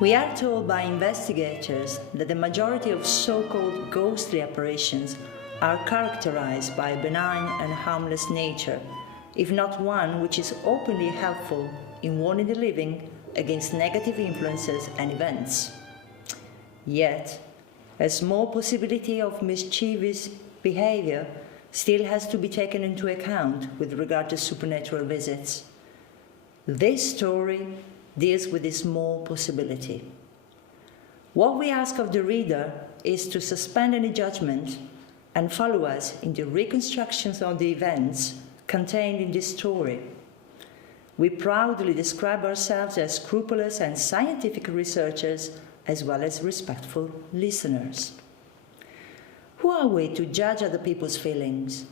We are told by investigators that the majority of so-called ghostly apparitions are characterized by a benign and harmless nature, if not one which is openly helpful in warning the living against negative influences and events. Yet, a small possibility of mischievous behavior still has to be taken into account with regard to supernatural visits. This story deals with this small possibility. What we ask of the reader is to suspend any judgment and follow us in the reconstructions of the events contained in this story. We proudly describe ourselves as scrupulous and scientific researchers as well as respectful listeners. Who are we to judge other people's feelings,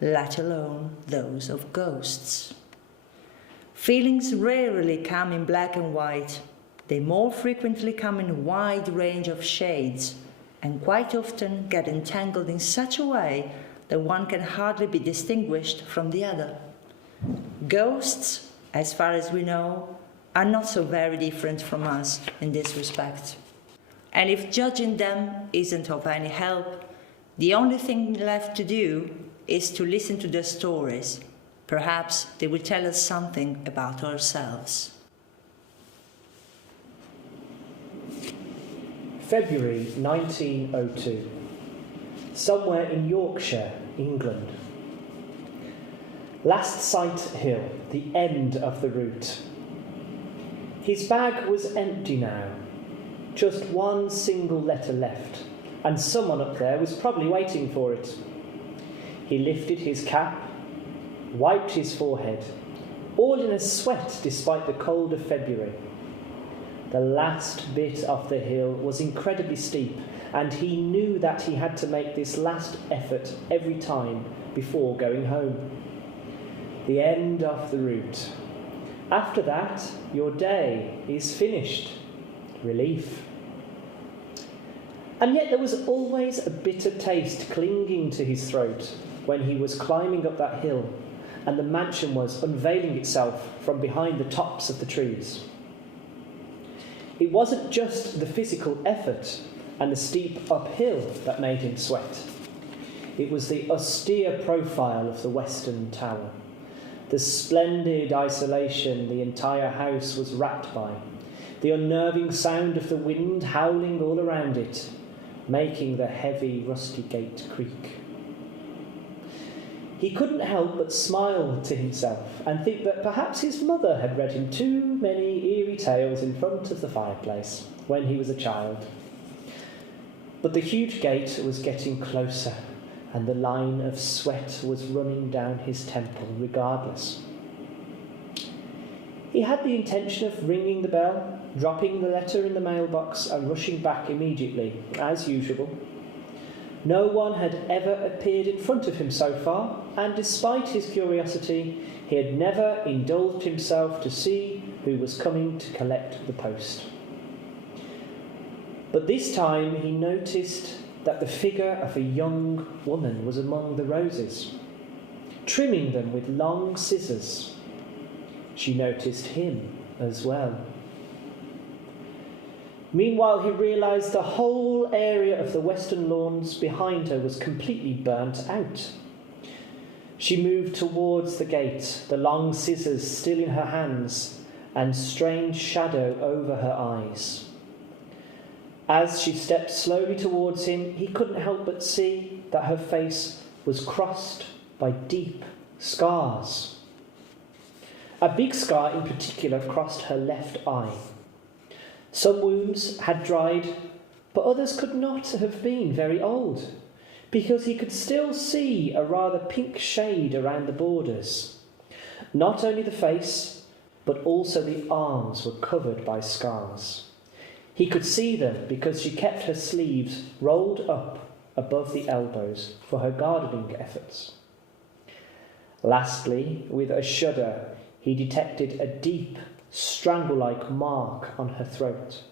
let alone those of ghosts? Feelings rarely come in black and white. They more frequently come in a wide range of shades and quite often get entangled in such a way that one can hardly be distinguished from the other. Ghosts, as far as we know, are not so very different from us in this respect. And if judging them isn't of any help, the only thing left to do is to listen to their stories. Perhaps they will tell us something about ourselves. February 1902. Somewhere in Yorkshire, England. Lastsight Hill, the end of the route. His bag was empty now. Just one single letter left, and someone up there was probably waiting for it. He lifted his cap, wiped his forehead, all in a sweat despite the cold of February. The last bit of the hill was incredibly steep, and he knew that he had to make this last effort every time before going home. The end of the route. After that, your day is finished. Relief. And yet there was always a bitter taste clinging to his throat when he was climbing up that hill and the mansion was unveiling itself from behind the tops of the trees. It wasn't just the physical effort and the steep uphill that made him sweat. It was the austere profile of the western tower, the splendid isolation the entire house was wrapped by, the unnerving sound of the wind howling all around it, making the heavy rusty gate creak. He couldn't help but smile to himself and think that perhaps his mother had read him too many eerie tales in front of the fireplace when he was a child. But the huge gate was getting closer, and the line of sweat was running down his temple regardless. He had the intention of ringing the bell, dropping the letter in the mailbox and rushing back immediately, as usual. No one had ever appeared in front of him so far, and despite his curiosity, he had never indulged himself to see who was coming to collect the post. But this time he noticed that the figure of a young woman was among the roses, trimming them with long scissors. She noticed him as well. Meanwhile, he realised the whole area of the western lawns behind her was completely burnt out. She moved towards the gate, the long scissors still in her hands, and strange shadow over her eyes. As she stepped slowly towards him, he couldn't help but see that her face was crossed by deep scars. A big scar in particular crossed her left eye. Some wounds had dried, but others could not have been very old, because he could still see a rather pink shade around the borders. Not only the face, but also the arms were covered by scars. He could see them because she kept her sleeves rolled up above the elbows for her gardening efforts. Lastly, with a shudder, he detected a deep, strangle-like mark on her throat.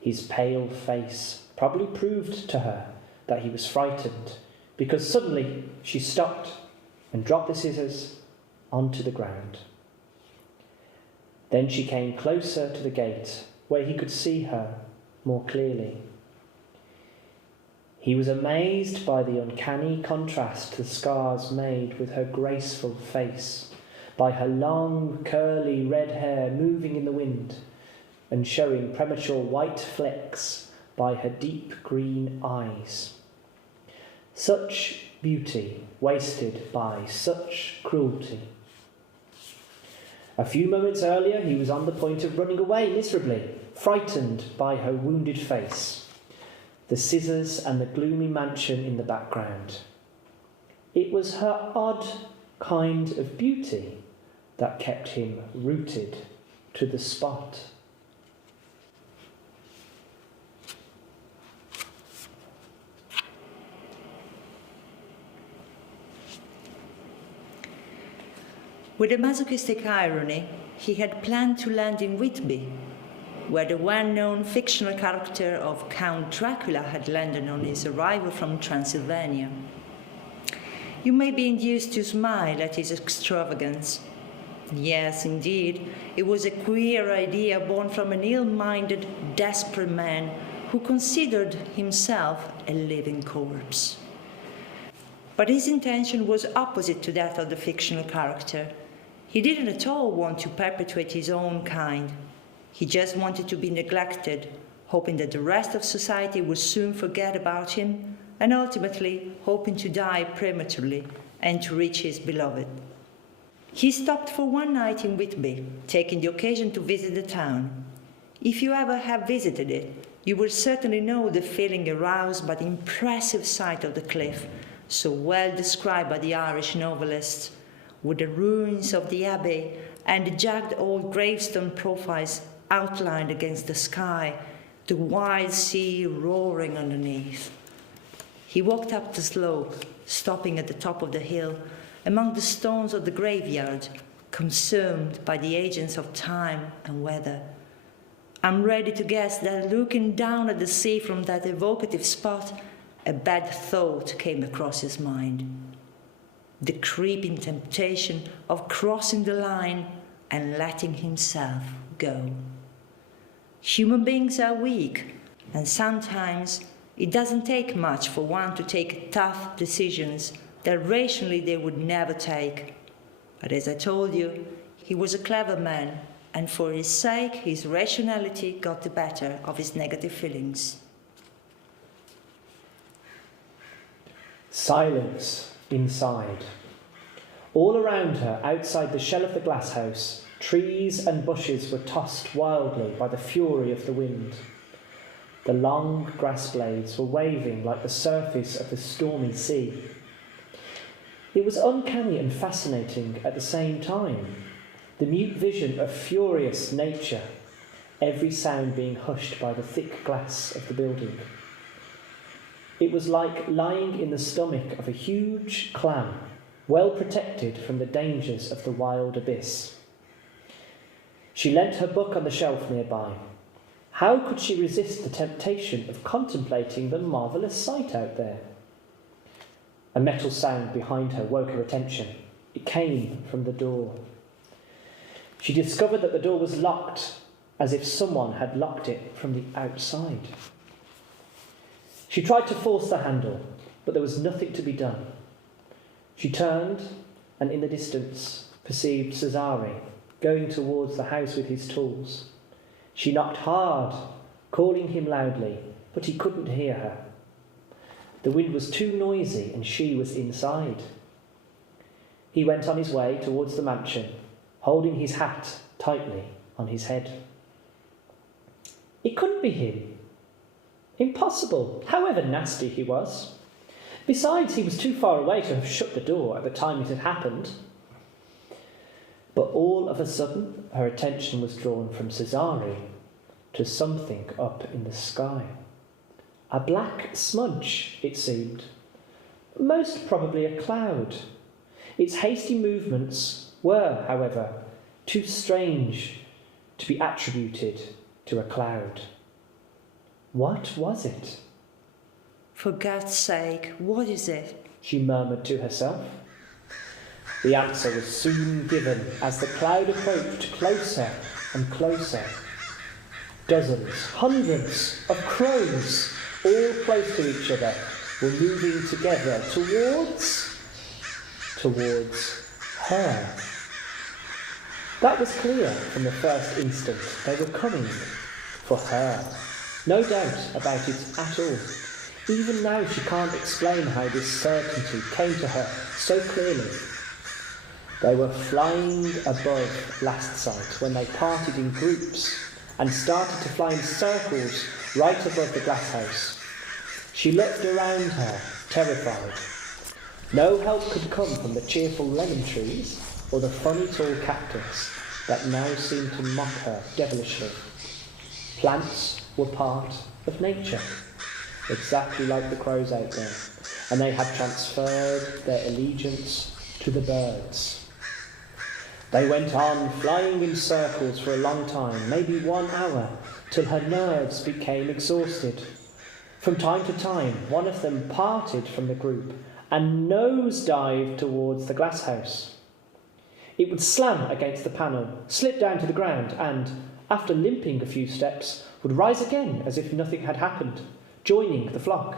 His pale face probably proved to her that he was frightened, because suddenly she stopped and dropped the scissors onto the ground. Then she came closer to the gate where he could see her more clearly. He was amazed by the uncanny contrast the scars made with her graceful face, by her long, curly red hair moving in the wind and showing premature white flecks by her deep green eyes. Such beauty wasted by such cruelty. A few moments earlier he was on the point of running away miserably, frightened by her wounded face, the scissors and the gloomy mansion in the background. It was her odd kind of beauty that kept him rooted to the spot. With a masochistic irony, he had planned to land in Whitby, where the well-known fictional character of Count Dracula had landed on his arrival from Transylvania. You may be induced to smile at his extravagance. Yes, indeed, it was a queer idea born from an ill-minded, desperate man who considered himself a living corpse. But his intention was opposite to that of the fictional character. He didn't at all want to perpetuate his own kind. He just wanted to be neglected, hoping that the rest of society would soon forget about him, and ultimately hoping to die prematurely and to reach his beloved. He stopped for one night in Whitby, taking the occasion to visit the town. If you ever have visited it, you will certainly know the feeling aroused by the impressive sight of the cliff, so well described by the Irish novelists, with the ruins of the abbey and the jagged old gravestone profiles outlined against the sky, the wild sea roaring underneath. He walked up the slope, stopping at the top of the hill, among the stones of the graveyard, consumed by the agents of time and weather. I'm ready to guess that looking down at the sea from that evocative spot, a bad thought came across his mind. The creeping temptation of crossing the line and letting himself go. Human beings are weak, and sometimes it doesn't take much for one to take tough decisions that rationally they would never take. But as I told you, he was a clever man, and for his sake his rationality got the better of his negative feelings. Silence inside. All around her, outside the shell of the glass house, trees and bushes were tossed wildly by the fury of the wind. The long grass blades were waving like the surface of the stormy sea. It was uncanny and fascinating at the same time, the mute vision of furious nature, every sound being hushed by the thick glass of the building. It was like lying in the stomach of a huge clam, well protected from the dangers of the wild abyss. She leant her book on the shelf nearby. How could she resist the temptation of contemplating the marvellous sight out there? A metal sound behind her woke her attention. It came from the door. She discovered that the door was locked, as if someone had locked it from the outside. She tried to force the handle, but there was nothing to be done. She turned, and in the distance perceived Cesare going towards the house with his tools. She knocked hard, calling him loudly, but he couldn't hear her. The wind was too noisy, and she was inside. He went on his way towards the mansion, holding his hat tightly on his head. It couldn't be him. Impossible, however nasty he was. Besides, he was too far away to have shut the door at the time it had happened. But all of a sudden, her attention was drawn from Cesare to something up in the sky. A black smudge, it seemed. Most probably a cloud. Its hasty movements were, however, too strange to be attributed to a cloud. What was it? For God's sake, what is it? She murmured to herself. The answer was soon given as the cloud approached closer and closer. Dozens, hundreds of crows, all close to each other, were moving together towards her. That was clear from the first instant. They were coming for her. No doubt about it at all. Even now she can't explain how this certainty came to her so clearly. They were flying above Lastsight when they parted in groups and started to fly in circles right above the glass house. She looked around her, terrified. No help could come from the cheerful lemon trees or the funny tall cactus that now seemed to mock her devilishly. Plants were part of nature, exactly like the crows out there, and they had transferred their allegiance to the birds. They went on flying in circles for a long time, maybe 1 hour, till her nerves became exhausted. From time to time, one of them parted from the group and nosedived towards the glass house. It would slam against the panel, slip down to the ground, and, after limping a few steps, would rise again as if nothing had happened, joining the flock.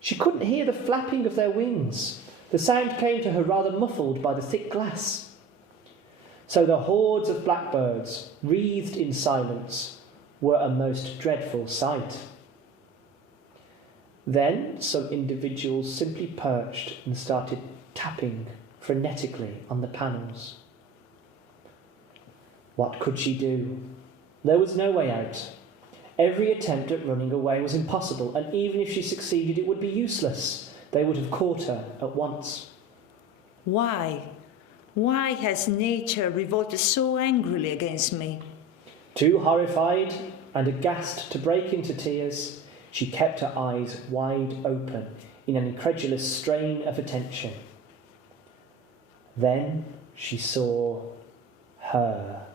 She couldn't hear the flapping of their wings. The sound came to her rather muffled by the thick glass. So the hordes of blackbirds, wreathed in silence, were a most dreadful sight. Then some individuals simply perched and started tapping frenetically on the panels. What could she do? There was no way out. Every attempt at running away was impossible, and even if she succeeded, it would be useless. They would have caught her at once. Why? Why has nature revolted so angrily against me? Too horrified and aghast to break into tears, she kept her eyes wide open in an incredulous strain of attention. Then she saw her.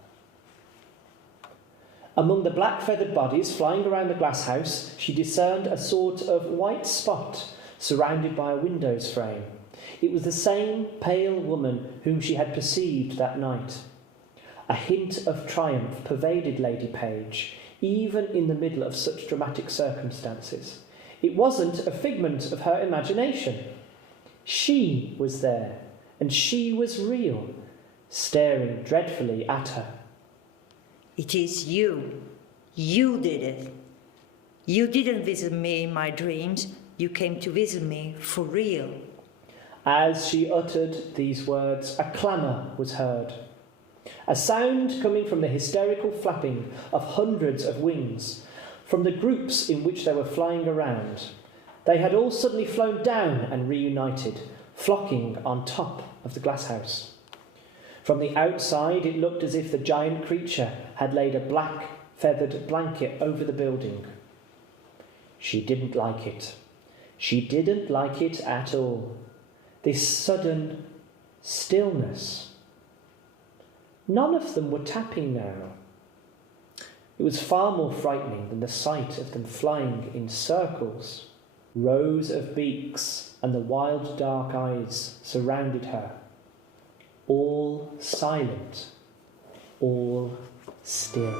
Among the black feathered bodies flying around the glass house, she discerned a sort of white spot surrounded by a window's frame. It was the same pale woman whom she had perceived that night. A hint of triumph pervaded Lady Page, even in the middle of such dramatic circumstances. It wasn't a figment of her imagination. She was there, and she was real, staring dreadfully at her. It is you. You did it. You didn't visit me in my dreams. You came to visit me for real. As she uttered these words, a clamour was heard. A sound coming from the hysterical flapping of hundreds of wings, from the groups in which they were flying around. They had all suddenly flown down and reunited, flocking on top of the glass house. From the outside, it looked as if the giant creature had laid a black feathered blanket over the building. She didn't like it. She didn't like it at all. This sudden stillness. None of them were tapping now. It was far more frightening than the sight of them flying in circles. Rows of beaks and the wild dark eyes surrounded her. All silent, all still.